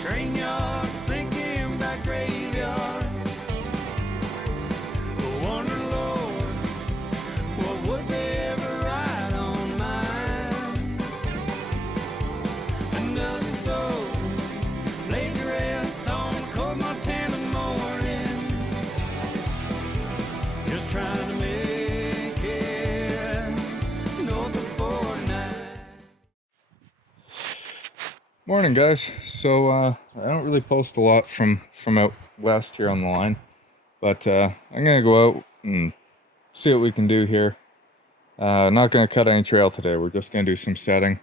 train yards, thinking about graveyards. I wonder, Lord, what would they ever write on mine? Another soul laid to rest on cold Montana morning, just trying to make it north of 49. Morning, guys. So I don't really post a lot from out west here on the line, but I'm gonna go out and see what we can do here. Not gonna cut any trail today. We're just gonna do some setting,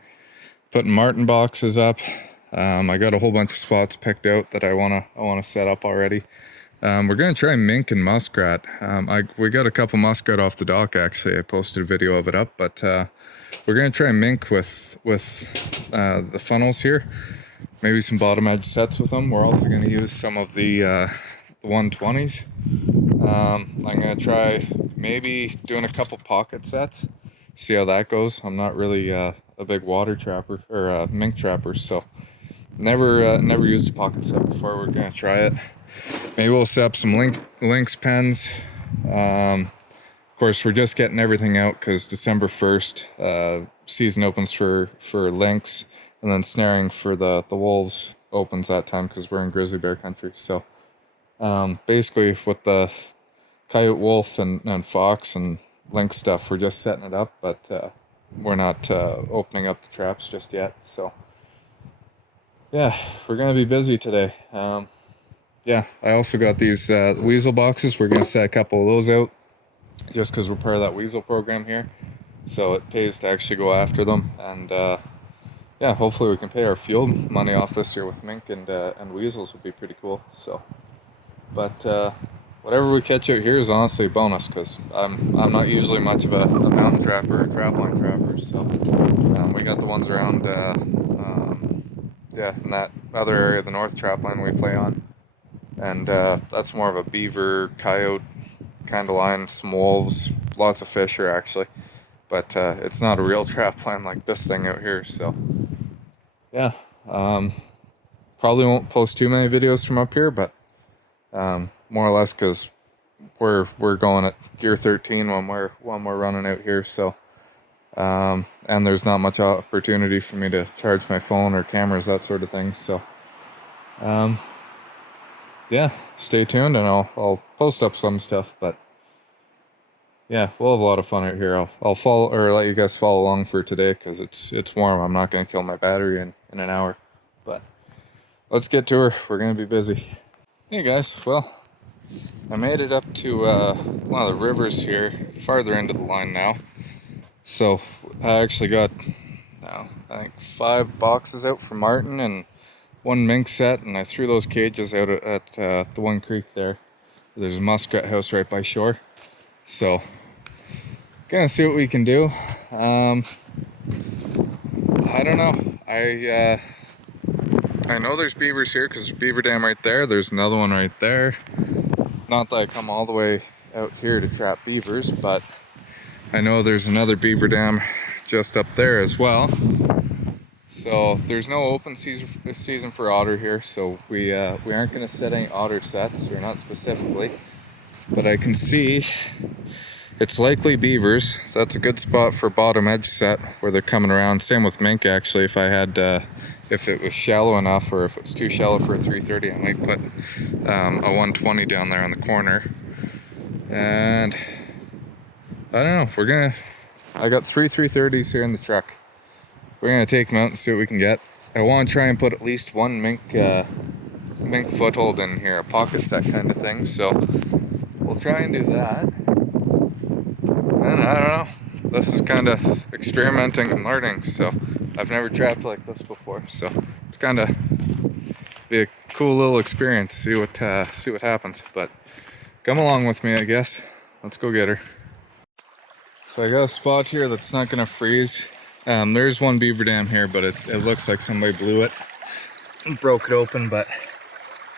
putting martin boxes up. I got a whole bunch of spots picked out that I wanna set up already. We're gonna try mink and muskrat. We got a couple muskrat off the dock actually. I posted a video of it up, but we're gonna try mink with the funnels here. Maybe some bottom edge sets with them. We're also gonna use some of the 120s. I'm gonna try maybe doing a couple pocket sets. See how that goes. I'm not really a big water trapper or mink trapper, so never used a pocket set before. We're gonna try it. Maybe we'll set up some lynx pens. Of course, we're just getting everything out because December 1st, season opens for lynx, and then snaring for the wolves opens that time because we're in grizzly bear country. So basically with the coyote, wolf, and fox and lynx stuff, we're just setting it up, but we're not opening up the traps just yet. So yeah, we're going to be busy today. Yeah, I also got these weasel boxes. We're going to set a couple of those out just because we're part of that weasel program here. So it pays to actually go after them. And yeah, hopefully we can pay our fuel money off this year with mink and weasels would be pretty cool. So, but whatever we catch out here is honestly a bonus because I'm not usually much of a mountain trapper or trapline trapper. So we got the ones around, yeah, in that other area of the North Trapline we play on. And that's more of a beaver, coyote kind of line, some wolves, lots of fish here actually. But it's not a real trap line like this thing out here. So yeah, probably won't post too many videos from up here, but more or less because we're going at gear 13 when we're running out here. So and there's not much opportunity for me to charge my phone or cameras, that sort of thing. So yeah, stay tuned and I'll post up some stuff, but yeah, we'll have a lot of fun out here. I'll follow or let you guys follow along for today because it's warm. I'm not going to kill my battery in an hour, but let's get to her. We're going to be busy. Hey guys, well, I made it up to one of the rivers here, farther into the line now. So I actually got, I think 5 boxes out for martin and 1 mink set, and I threw those cages out at the one creek there. There's a muskrat house right by shore. So, gonna see what we can do. I don't know. I know there's beavers here because there's a beaver dam right there. There's another one right there. Not that I come all the way out here to trap beavers, but I know there's another beaver dam just up there as well. So there's no open season for otter here, so we aren't going to set any otter sets, or not specifically. But I can see it's likely beavers. So that's a good spot for a bottom edge set where they're coming around. Same with mink actually. If I had, if it was shallow enough, or if it's too shallow for a 330, I might put a 120 down there on the corner. And I don't know. I got 3 330s here in the truck. We're going to take them out and see what we can get. I want to try and put at least 1 mink foothold in here, a pocket set kind of thing. So we'll try and do that. And I don't know. This is kind of experimenting and learning. So I've never trapped like this before. So it's kind of be a cool little experience. See what happens. But come along with me, I guess. Let's go get her. So I got a spot here that's not going to freeze. There's one beaver dam here, but it looks like somebody blew it and broke it open. But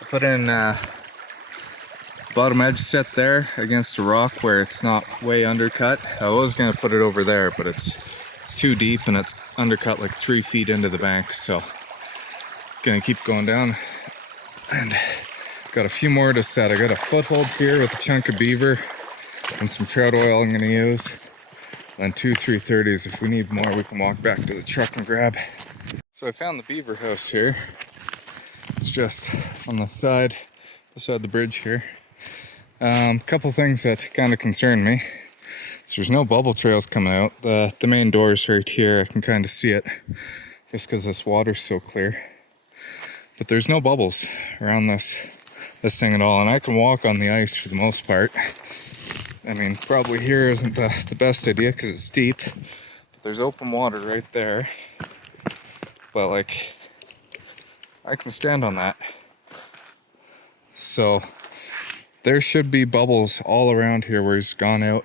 I put in bottom edge set there against a rock where it's not way undercut. I was going to put it over there, but it's too deep and it's undercut like 3 feet into the bank. So gonna keep going down, and got a few more to set. I got a foothold here with a chunk of beaver and some trout oil I'm gonna use. And 2 330s. If we need more, we can walk back to the truck and grab. So I found the beaver house here. It's just on the side, beside the bridge here. Couple things that kind of concern me. So there's no bubble trails coming out. The main door is right here. I can kind of see it just because this water's so clear. But there's no bubbles around this thing at all. And I can walk on the ice for the most part. I mean, probably here isn't the best idea because it's deep. But there's open water right there. But like, I can stand on that. So there should be bubbles all around here where he's gone out.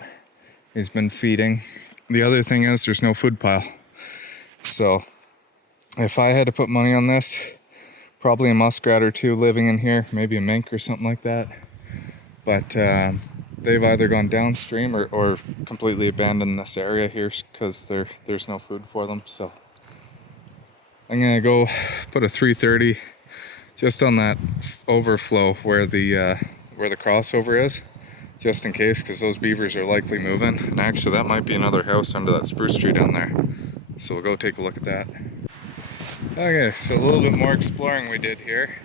He's been feeding. The other thing is there's no food pile. So if I had to put money on this, probably a muskrat or two living in here, maybe a mink or something like that. But they've either gone downstream or completely abandoned this area here because there's no food for them. So I'm gonna go put a 330 just on that overflow where the crossover is, just in case, because those beavers are likely moving. And actually that might be another house under that spruce tree down there. So we'll go take a look at that. Okay, so a little bit more exploring we did here.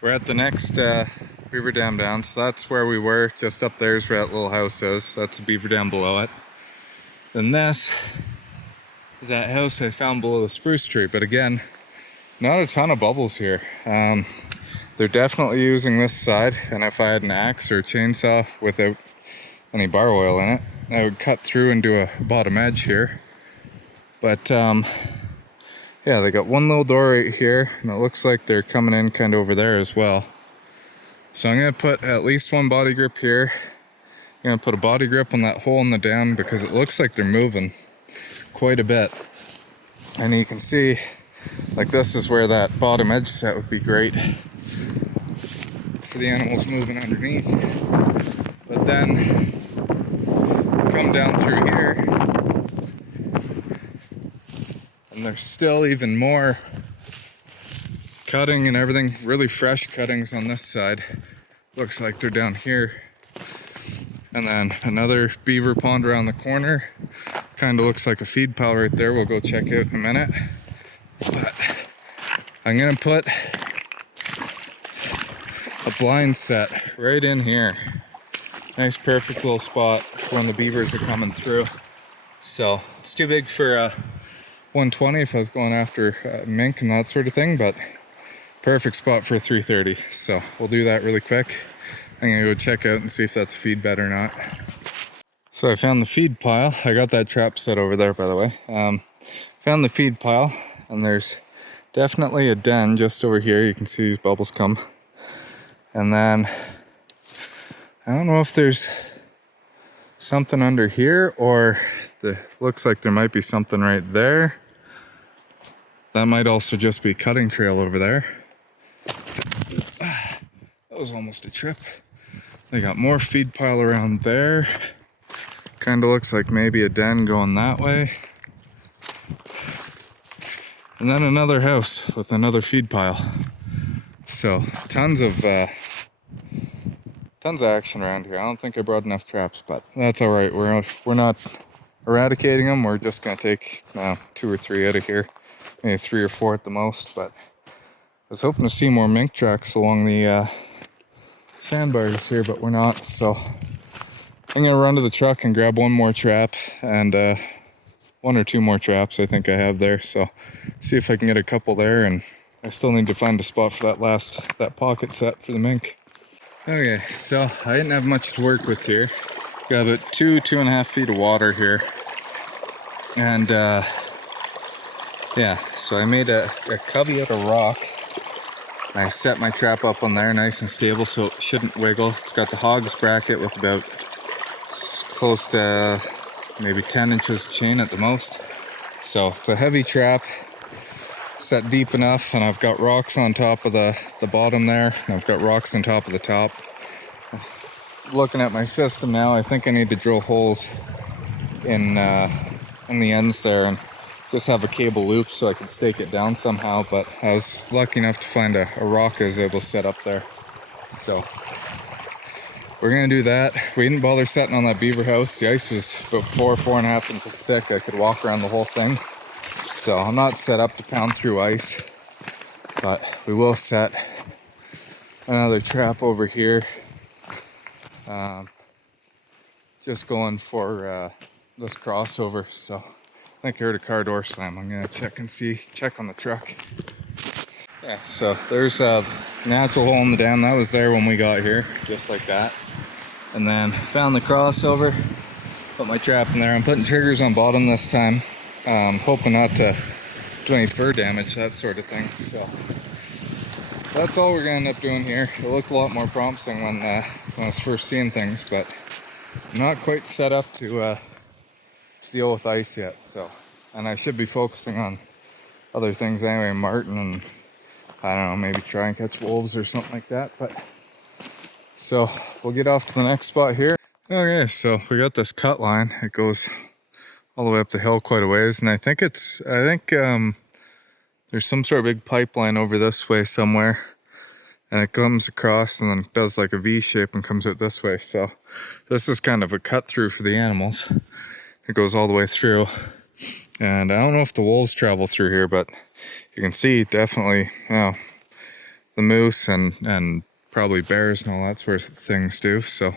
We're at the next beaver dam down, so that's where we were. Just up there is where that little house is. That's a beaver dam below it. Then this is that house I found below the spruce tree, but again, not a ton of bubbles here. They're definitely using this side, and if I had an axe or a chainsaw without any bar oil in it, I would cut through and do a bottom edge here. But yeah, they got one little door right here, and it looks like they're coming in kind of over there as well. So I'm gonna put at least one body grip here. I'm gonna put a body grip on that hole in the dam because it looks like they're moving quite a bit. And you can see, like, this is where that bottom edge set would be great for the animals moving underneath. But then come down through here, and there's still even more cutting and everything, really fresh cuttings on this side. Looks like they're down here. And then another beaver pond around the corner. Kind of looks like a feed pile right there. We'll go check out in a minute. But I'm gonna put a blind set right in here. Nice perfect little spot when the beavers are coming through. So it's too big for 120 if I was going after mink and that sort of thing, but perfect spot for a 330. So we'll do that really quick. I'm gonna go check out and see if that's a feed bed or not. So I found the feed pile. I got that trap set over there, by the way. Found the feed pile, and there's definitely a den just over here. You can see these bubbles come. And then I don't know if there's something under here, or looks like there might be something right there. That might also just be a cutting trail over there. That was almost a trip. They got more feed pile around there. Kind of looks like maybe a den going that way. And then another house with another feed pile. So tons of action around here. I don't think I brought enough traps, but that's all right. We're not eradicating them. We're just gonna take 2 or 3 out of here, maybe 3 or 4 at the most. But I was hoping to see more mink tracks along the sandbars here, but we're not. So I'm gonna run to the truck and grab one more trap and 1 or 2 more traps I think I have there. So see if I can get a couple there, and I still need to find a spot for that pocket set for the mink. Okay, so I didn't have much to work with here. Got about 2.5 feet of water here. And yeah, so I made a cubby out of rock. And I set my trap up on there nice and stable so it shouldn't wiggle. It's got the hogs bracket with about close to maybe 10 inches of chain at the most. So it's a heavy trap, set deep enough, and I've got rocks on top of the bottom there, and I've got rocks on top of the top. Looking at my system now, I think I need to drill holes in the ends there and just have a cable loop so I could stake it down somehow, but I was lucky enough to find a rock I was able to set up there. So we're gonna do that. We didn't bother setting on that beaver house. The ice was about 4.5 inches thick. I could walk around the whole thing. So I'm not set up to pound through ice, but we will set another trap over here. Just going for this crossover. So I think I heard a car door slam. I'm gonna check on the truck. Yeah, so there's a natural hole in the dam that was there when we got here, just like that. And then found the crossover, put my trap in there. I'm putting triggers on bottom this time, hoping not to do any fur damage, that sort of thing. So that's all we're gonna end up doing here. It looked a lot more promising when I was first seeing things, but I'm not quite set up to deal with ice yet. So, and I should be focusing on other things anyway, marten, and I don't know, maybe try and catch wolves or something like that. But so we'll get off to the next spot here. Okay, so we got this cut line. It goes all the way up the hill quite a ways, and I think there's some sort of big pipeline over this way somewhere, and it comes across and then does like a V shape and comes out this way. So this is kind of a cut through for the animals. It goes all the way through, and I don't know if the wolves travel through here, but you can see definitely, you know, the moose and probably bears and all that sort of things do. So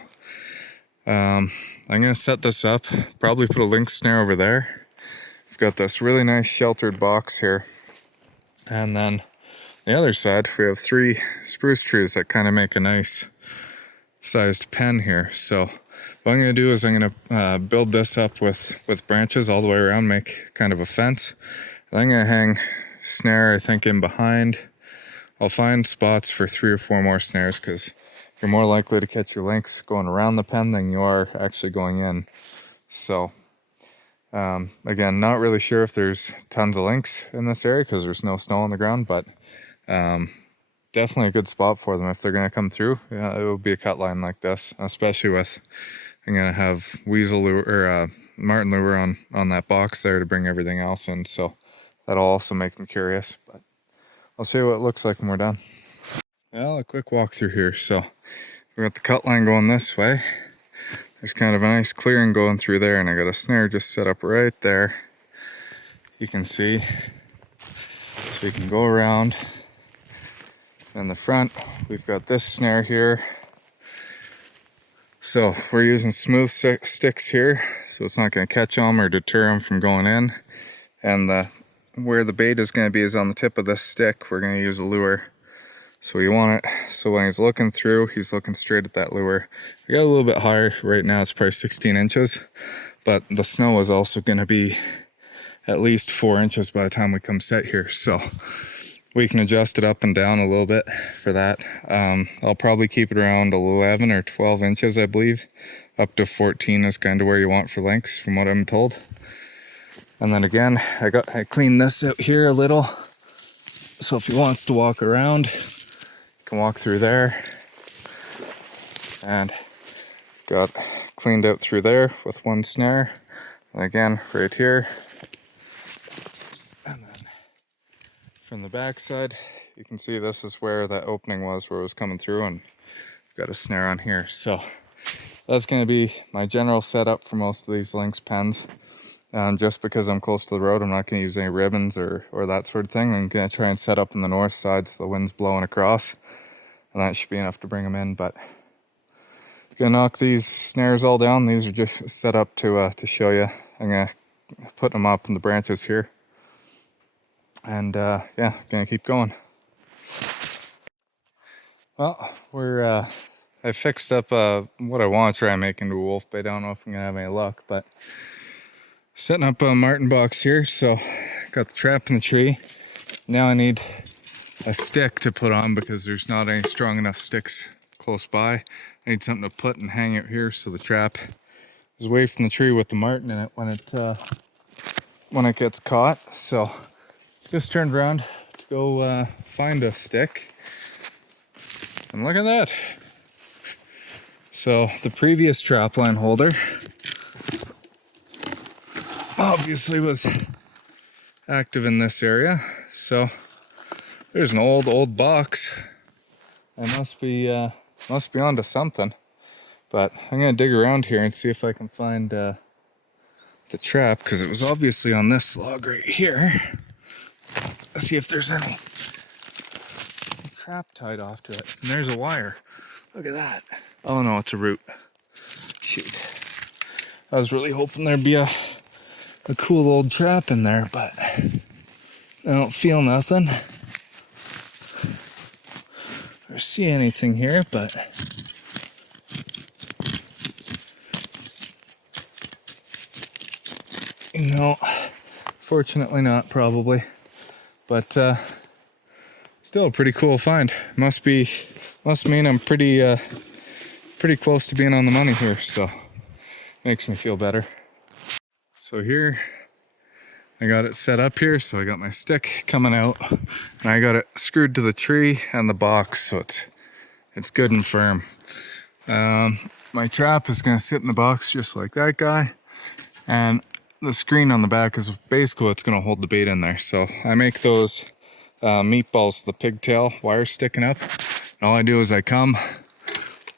I'm gonna set this up, probably put a lynx snare over there. We've got this really nice sheltered box here, and then the other side we have 3 spruce trees that kind of make a nice sized pen here. So what I'm going to do is I'm going to build this up with branches all the way around, make kind of a fence. And I'm going to hang snare, I think, in behind. I'll find spots for 3 or 4 more snares, because you're more likely to catch your lynx going around the pen than you are actually going in. So again, not really sure if there's tons of lynx in this area because there's no snow on the ground, but definitely a good spot for them if they're going to come through. Yeah, it will be a cut line like this, especially with, I'm going to have weasel lure or marten lure on that box there to bring everything else in. So that'll also make them curious, but I'll show you what it looks like when we're done. Well, a quick walk through here. So we got the cut line going this way. There's kind of a nice clearing going through there, and I got a snare just set up right there. You can see, so you can go around. In the front, we've got this snare here. So we're using smooth sticks here, so it's not going to catch them or deter them from going in. And where the bait is going to be is on the tip of this stick. We're going to use a lure. So you want it, so when he's looking through, he's looking straight at that lure. We got a little bit higher right now, it's probably 16 inches, but the snow is also going to be at least 4 inches by the time we come set here. So we can adjust it up and down a little bit for that. I'll probably keep it around 11 or 12 inches, I believe. Up to 14 is kind of where you want for lengths, from what I'm told. And then again, I cleaned this out here a little. So if he wants to walk around, he can walk through there. And got cleaned out through there with 1 snare. And again, right here. And then from the back side, you can see this is where that opening was, where it was coming through, and I've got a snare on here. So that's going to be my general setup for most of these lynx pens. Just because I'm close to the road, I'm not going to use any ribbons or that sort of thing. I'm going to try and set up on the north side so the wind's blowing across, and that should be enough to bring them in. But I'm going to knock these snares all down. These are just set up to show you. I'm going to put them up in the branches here. And yeah, gonna keep going. Well, I fixed up what I want to try and make into a wolf bait. I don't know if I'm gonna have any luck, but setting up a marten box here. So got the trap in the tree. Now I need a stick to put on because there's not any strong enough sticks close by. I need something to put and hang out here so the trap is away from the tree with the marten in it when it gets caught. So just turned around to go find a stick, and look at that. So the previous trapline holder obviously was active in this area. So there's an old box. I must be onto something. But I'm gonna dig around here and see if I can find the trap, because it was obviously on this log right here. Let's see if there's any trap tied off to it. And there's a wire. Look at that. Oh no, it's a root. Shoot. I was really hoping there'd be a cool old trap in there, but I don't feel nothing. Or see anything here, but no, fortunately not, probably. But still a pretty cool find. Must mean I'm pretty close to being on the money here, so makes me feel better. So here, I got it set up here, so I got my stick coming out, and I got it screwed to the tree and the box, so it's good and firm. My trap is gonna sit in the box just like that guy, and the screen on the back is basically what's gonna hold the bait in there. So I make those meatballs, the pigtail wire sticking up. And all I do is I come,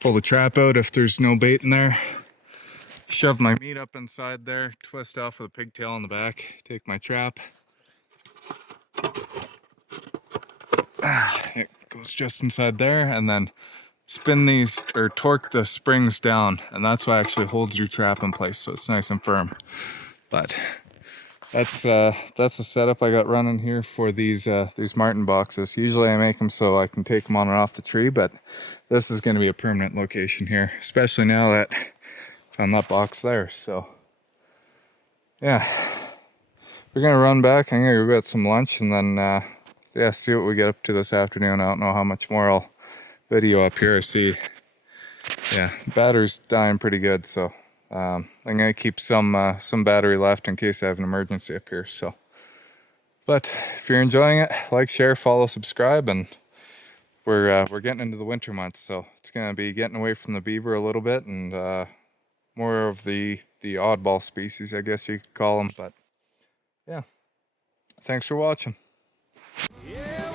pull the trap out if there's no bait in there, shove my meat up inside there, twist off with a pigtail on the back, take my trap. It goes just inside there, and then spin these, or torque the springs down, and that's what actually holds your trap in place, so it's nice and firm. But that's a setup I got running here for these marten boxes. Usually I make them so I can take them on and off the tree, but this is going to be a permanent location here, especially now that I found that box there. So yeah, we're gonna run back. I'm gonna go get some lunch, and then yeah, see what we get up to this afternoon. I don't know how much more I'll video up here. I see, yeah, battery's dying pretty good, so I'm gonna keep some battery left in case I have an emergency up here. So, but if you're enjoying it, like, share, follow, subscribe, and we're getting into the winter months, so it's gonna be getting away from the beaver a little bit, and more of the oddball species, I guess you could call them. But yeah, thanks for watching. Yeah,